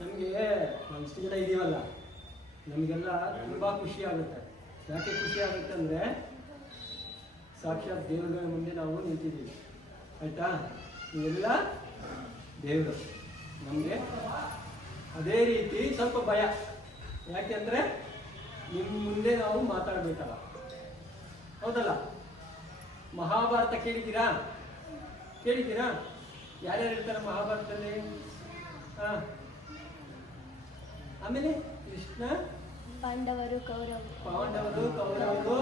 ನಮಗೆ ನಾವು ಇಷ್ಟು ಜನ ಇದೀವಲ್ಲ, ನಮಗೆಲ್ಲ ತುಂಬ ಖುಷಿ ಆಗುತ್ತೆ. ಯಾಕೆ ಖುಷಿ ಆಗುತ್ತೆ ಅಂದರೆ, ಸಾಕ್ಷಾತ್ ದೇವರುಗಳ ಮುಂದೆ ನಾವು ನಿಂತಿದ್ದೀವಿ, ಆಯಿತಾ? ನೀವೆಲ್ಲ ದೇವರು ನಮಗೆ. ಅದೇ ರೀತಿ ಸ್ವಲ್ಪ ಭಯ, ಯಾಕೆಂದರೆ ನಿಮ್ಮ ಮುಂದೆ ನಾವು ಮಾತಾಡಬೇಕಲ್ಲ, ಹೌದಲ್ಲ? ಮಹಾಭಾರತ ಕೇಳಿದ್ದೀರಾ? ಯಾರ್ಯಾರು ಇರ್ತಾರೆ ಮಹಾಭಾರತದಲ್ಲಿ? ಆಮೇಲೆ ಕೃಷ್ಣ, ಪಾಂಡವರು, ಕೌರವರು,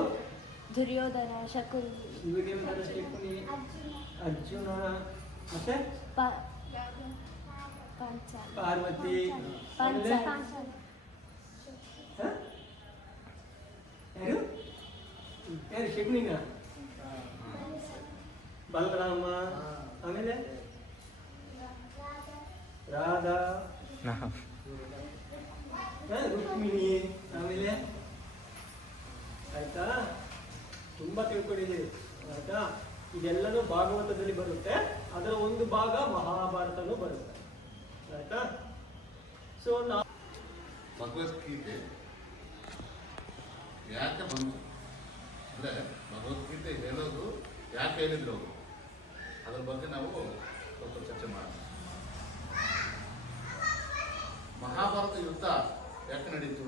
ದುರ್ಯೋಧನ, ಶಕುನಿ, ಅರ್ಜುನ, ಮತ್ತೆ ಪಾರ್ವತಿ, ಯಾರು ಶಕುನಿನ, ಬಲರಾಮ, ಆಮೇಲೆ ರಾಧಾ, ರುಕ್ಮಿಣಿ, ಆಮೇಲೆ ಆಯ್ತಾ? ತುಂಬಾ ತಿಳ್ಕೊಂಡಿದ್ದೀವಿ, ಆಯ್ತಾ? ಇದೆಲ್ಲನೂ ಭಾಗವತದಲ್ಲಿ ಬರುತ್ತೆ, ಅದರ ಒಂದು ಭಾಗ ಮಹಾಭಾರತನೂ ಬರುತ್ತೆ, ಆಯ್ತಾ? ಸೊ ನಾವು ಭಗವದ್ಗೀತೆ ಯಾಕೆ ಬಂತು ಅಂದರೆ, ಭಗವದ್ಗೀತೆ ಹೇಳೋದು ಯಾಕೆ ಹೇಳಿದ್ರು ಅವರು, ಅದ್ರ ಬಗ್ಗೆ ನಾವು ಸ್ವಲ್ಪ ಚರ್ಚೆ ಮಾಡೋಣ. ಮಹಾಭಾರತ ಯುದ್ಧ ಯಾಕೆ ನಡೀತು?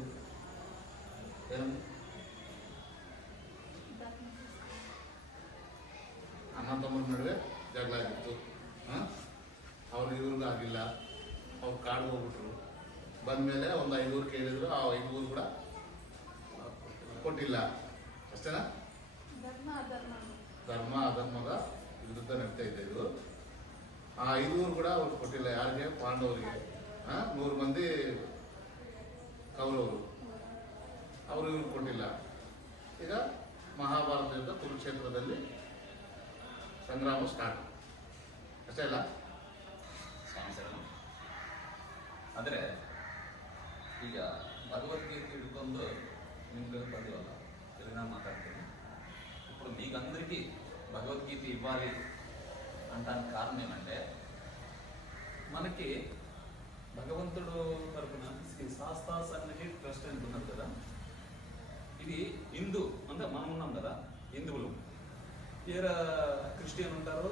ಏನು? ಅಣ್ಣ ತಮ್ಮರ ನಡುವೆ ಜಗಳ ಆಗಿತ್ತು, ಅವ್ರು ಇವ್ರಿಗೂ ಆಗಿಲ್ಲ, ಅವ್ರು ಕಾಡು ಹೋಗ್ಬಿಟ್ರು. ಬಂದಮೇಲೆ ಒಂದು 5 ಊರು ಕೇಳಿದ್ರು, ಆ 5 ಊರು ಕೂಡ ಕೊಟ್ಟಿಲ್ಲ. ಅಷ್ಟೇನಾ? ಧರ್ಮ ಅಧರ್ಮದ ವಿರುದ್ಧ ನಡೀತಾ ಇದೆ ಇದು. ಆ 5 ಊರು ಕೂಡ ಅವ್ರು ಕೊಟ್ಟಿಲ್ಲ. ಯಾರಿಗೆ? ಪಾಂಡವರಿಗೆ. 100 ಮಂದಿ ಕೌರವರು, ಅವರು ಇವ್ರು ಕೊಟ್ಟಿಲ್ಲ. ಈಗ ಮಹಾಭಾರತದಿಂದ ಕುರುಕ್ಷೇತ್ರದಲ್ಲಿ ಸಂಗ್ರಾಮ ಸ್ಟಾರ್ಟ್. ಅಷ್ಟೇ ಅಲ್ಲ? ಆದರೆ ಈಗ భగవద్గీత ಹಿಡ್ಕೊಂಡು ನಿಮ್ಗೆ ಬಂದಿವಲ್ಲ, ಇಲ್ಲಿ ನಾನು మాట్లాడుತೀನಿ. ఇప్పుడు మీకందరికీ భగవద్గీత ఇవ్వాలి అంటానికి కారణం ఏమంటే, మనకి భగవంతుడు తరపున శ్రీ శాస్త్ర సన్నిధి ట్రస్ట్ అంటున్నారు కదా, ఇది హిందూ అంటే మనం ఉన్నాం కదా, హిందువులు. వేరే క్రిస్టియన్ ఉంటారు,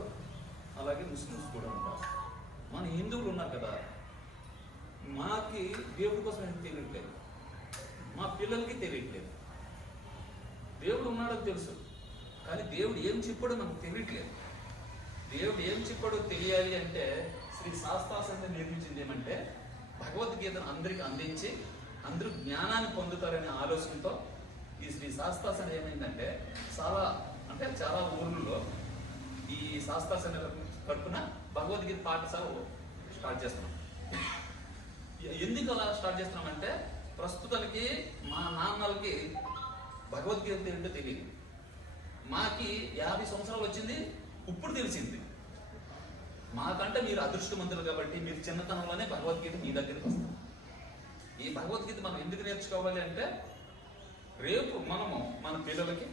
అలాగే ముస్లిమ్స్ కూడా ఉంటారు. మన హిందువులు ఉన్నారు కదా, మాకి దేవుడి కోసం ఏం తెలియట్లేదు, మా పిల్లలకి తెలియట్లేదు. దేవుడు ఉన్నాడో తెలుసు, కానీ దేవుడు ఏం చెప్పాడో మనకు తెలియట్లేదు. దేవుడు ఏం చెప్పాడో తెలియాలి అంటే శ్రీ శాస్త్రాసంగా నిర్మించింది ఏమంటే, భగవద్గీతను అందరికీ అందించి అందరూ జ్ఞానాన్ని పొందుతారనే ఆలోచనతో ఈ శ్రీ శాస్త్రాసన ఏమైందంటే, చాలా ఊర్లలో ఈ శాస్త్రాసన కడుపున భగవద్గీత పాఠశాల స్టార్ట్ చేస్తున్నాం. ఎందుకు అలా స్టార్ట్ చేస్తున్నామంటే, ప్రస్తుతానికి మా నాన్నలకి భగవద్గీత ఏంటో తెలియదు. మాకి 50 సంవత్సరాలు వచ్చింది, ఇప్పుడు తెలిసింది. మాకంటే మీరు అదృష్టవంతులు కాబట్టి మీరు చిన్నతనంలోనే భగవద్గీత మీ దగ్గరికి వస్తాం. ఈ భగవద్గీత మనం ఎందుకు నేర్చుకోవాలి అంటే, రేపు మనము మన పిల్లలకి,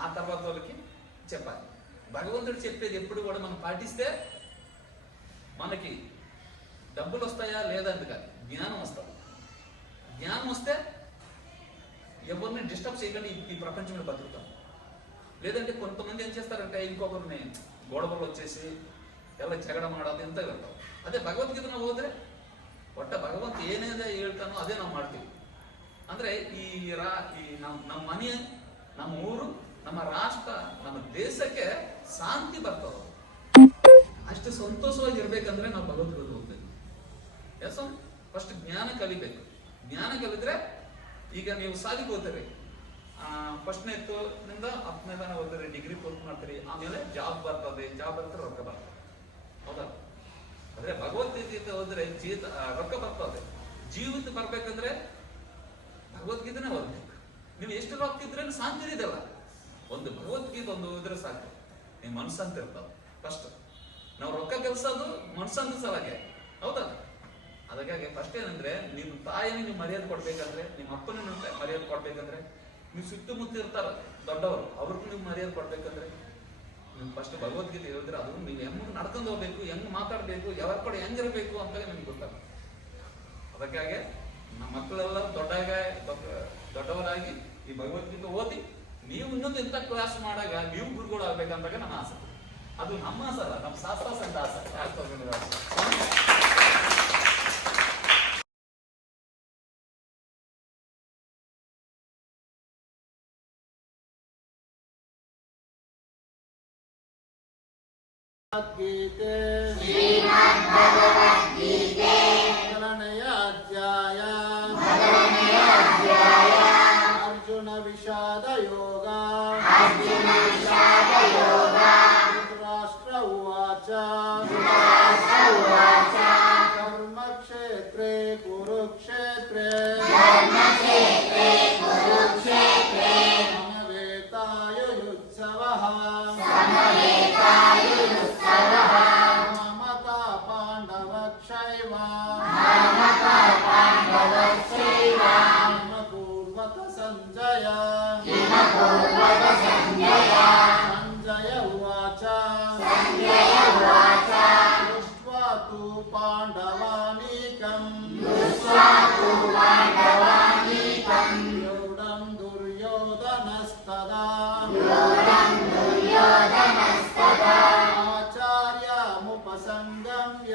ఆ తర్వాత వాళ్ళకి చెప్పాలి. భగవంతుడు చెప్పేది ఎప్పుడు కూడా మనం పాటిస్తే మనకి డబ్బులు వస్తాయా లేదంటే కాదు, జ్ఞానం వస్తుంది. జ్ఞానం వస్తే ఎవరిని డిస్టర్బ్ చేయకుండా ఈ ప్రపంచంలో బతుకుతాం. లేదంటే కొంతమంది ఏం చేస్తారంటే, ఇంకొకరిని గొడవలు వచ్చేసి ಎಲ್ಲ ಜಗಳ ಮಾಡೋದು ಅಂತ ಇರ್ತಾವೆ. ಅದೇ ಭಗವದ್ಗೀತೆ ನಾವು ಹೋದ್ರೆ ಒಟ್ಟ ಭಗವಂತ ಏನೇದೇ ಹೇಳ್ತಾನೋ ಅದೇ ನಾವು ಮಾಡ್ತೀವಿ. ಅಂದ್ರೆ ಈ ನಮ್ಮ ಮನೆ, ನಮ್ಮ ಊರು, ನಮ್ಮ ರಾಷ್ಟ್ರ, ನಮ್ಮ ದೇಶಕ್ಕೆ ಶಾಂತಿ ಬರ್ತದೆ. ಅಷ್ಟು ಸಂತೋಷವಾಗಿರ್ಬೇಕಂದ್ರೆ ನಾವು ಭಗವದ್ಗೀತೆ ಹೋಗ್ಬೇಕು. ಎಸ್, ಫಸ್ಟ್ ಜ್ಞಾನ ಕಲಿಬೇಕು. ಜ್ಞಾನ ಕಲಿದ್ರೆ, ಈಗ ನೀವು ಸಾಲಿಗೆ ಹೋಗ್ತೀರಿ, ಫಸ್ಟ್ನೇನಿಂದ 10ನೇ ತನಕ ಹೋಗ್ತೀರಿ, ಡಿಗ್ರಿ ಪೂರ್ತಿ ಮಾಡ್ತೀರಿ, ಆಮೇಲೆ ಜಾಬ್ ಬರ್ತದೆ, ಜಾಬ್ ಬರ್ತಾರೆ, ರೊಕ್ಕ ಬರ್ತದೆ, ಹೌದಾ? ಅಂದ್ರೆ ಭಗವದ್ಗೀತೆ ಹೋದ್ರೆ ರೊಕ್ಕ ಬರ್ತದೆ. ಜೀವಿತ ಬರ್ಬೇಕಂದ್ರೆ ಭಗವದ್ಗೀತೆನೇ ಓದ್ಬೇಕು. ನೀವು ಎಷ್ಟು ರೊಕ್ಕ ಇದ್ರೆ ಶಾಂತಿ ಇದೆಯಲ್ಲ, ಒಂದು ಭಗವದ್ಗೀತೆ ಒಂದು ಹೋದ್ರೆ ಸಾಕು, ನಿಮ್ಮ ಮನಸ್ಸಂತ ಇರ್ತಾವೆ. ಫಸ್ಟ್ ನಾವು ರೊಕ್ಕ ಕೆಲಸದು ಮನಸ್ಸಂತ ಸಲಾಗೆ, ಹೌದಾ? ಅದಕ್ಕಾಗಿ ಫಸ್ಟ್ ಏನಂದ್ರೆ, ನಿಮ್ಮ ತಾಯಿನ ನೀವು ಮರ್ಯಾದೆ ಕೊಡ್ಬೇಕಂದ್ರೆ, ನಿಮ್ಮ ಅಪ್ಪನ ಮರ್ಯಾದೆ ಕೊಡ್ಬೇಕಂದ್ರೆ, ನೀವು ಸುತ್ತಮುತ್ತ ಇರ್ತಾರ ದೊಡ್ಡವರು, ಅವ್ರಿಗೂ ನೀವು ಮರ್ಯಾದೆ ಕೊಡ್ಬೇಕಂದ್ರೆ, ನೀವು ಫಸ್ಟ್ ಭಗವದ್ಗೀತೆ ಹೇಳಿದ್ರೆ ಅದು ನೀವು ಹೆಂಗ್ ನಡ್ಕೊಂಡು ಹೋಗ್ಬೇಕು, ಹೆಂಗ್ ಮಾತಾಡ್ಬೇಕು, ಯಾವ ಕಡೆ ಹೆಂಗಿರ್ಬೇಕು ಅಂತಲೇ ನಿಮ್ಗೆ ಗೊತ್ತಾಗುತ್ತೆ. ಅದಕ್ಕಾಗಿ ನಮ್ಮ ಮಕ್ಕಳೆಲ್ಲ ದೊಡ್ಡವರಾಗಿ ಈ ಭಗವದ್ಗೀತೆ ಓದಿ ನೀವು ಇನ್ನೊಂದು ಇಂಥ ಕ್ಲಾಸ್ ಮಾಡಾಗ ನೀವು ಗುರುಗಳು ಆಗ್ಬೇಕಂತಾಗ ನನ್ನ ಆಸೆ. ಅದು ನಮ್ಮ ಆಸೆ ಅಲ್ಲ, ನಮ್ಮ ಶಾಸ್ತ್ರ ಸಂತ ಆಸೆ. ಗೀತೆ ಮೊದಲನೆಯ ಅಧ್ಯಾಯ ಅರ್ಜುನ ವಿಷಾದ ಯೋಗ ಧೃತರಾಷ್ಟ್ರ ಉವಾಚ ಧರ್ಮಕ್ಷೇತ್ರೇ ಕುರುಕ್ಷೇತ್ರೇ ಸಮವೇತಾಯುಯುತ್ಸವಃ ಮಾಮಕಾ ಪಾಂಡವಕ್ಷೈವ ಪೂರ್ವಕ ಸಂಜಯ ಸಂಜಯ ಉವಾಚ ದೃಷ್ಟ್ವಾ ತು ಪಾಂಡವಾನೀಕಂ ಯೋಢಂ ದುರ್ಯೋಧನಸ್ತದಾ ಆಚಾರ್ಯಮುಪಸಂಗಮ್ಯ